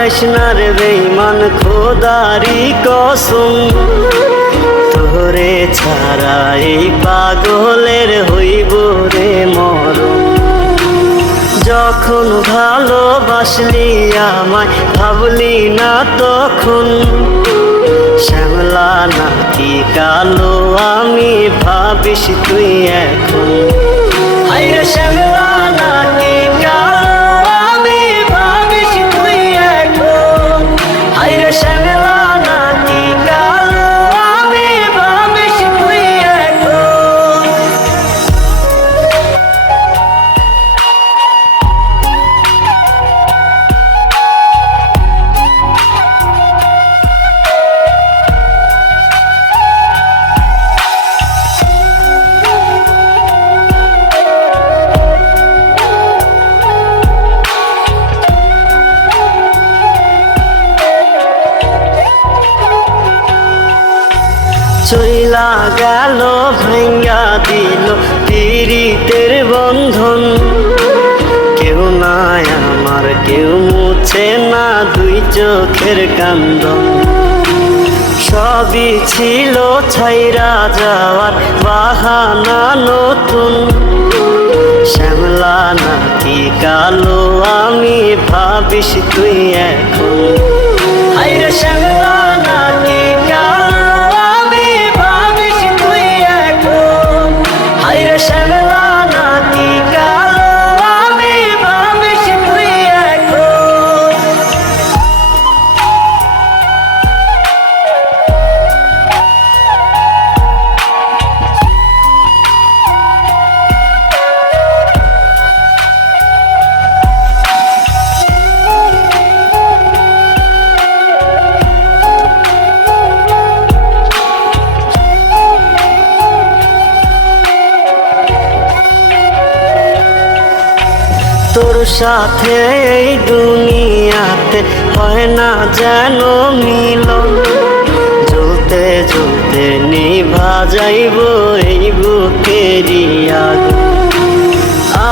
যাইস না রে বেঈমান খোদারি কসম, তোরে ছাড়া এই পাগলের হইব রে মরণ। যখন ভালোবাসলি আমায় ভাবলি না তখন, শ্যামলা নাকি কালো আমি ভাবিস তুই এখন। হায়রে শ্যামলা নাকি কালো আমি ভাবিস তুই এখন। হায়রে শ্যামলা নাকি কালো আমি ভাবিস তুই এখন। চইলা গেল ভাঙ্গা দিল পীড়িতের বন্ধন, কেউ নাই আমার কেউ মুছে না দুই চোখের কান্দন। সবই ছিল ছাইরা যাওয়ার বাহানা নতুন, শ্যামলা নাকি কালো আমি ভাবিস তুই এখন। হায়রে শ্যামলা নাকি কালো আমি ভাবিস তুই এখন। হায়রে শ্যামলা নাকি কালো আমি ভাবিস তুই এখন। তোর সাথে এই দুনিয়াতে হয় না যেন মিলন, জ্বলতে জ্বলতে নিভা যাইব এই বুকেরই আগুন।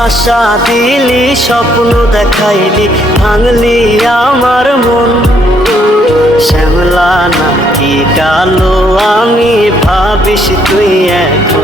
আশা দিলি স্বপ্ন দেখাইলি ভাঙলি আমার মন, শ্যামলা নাকি কালো আমি ভাবিস তুই এখন।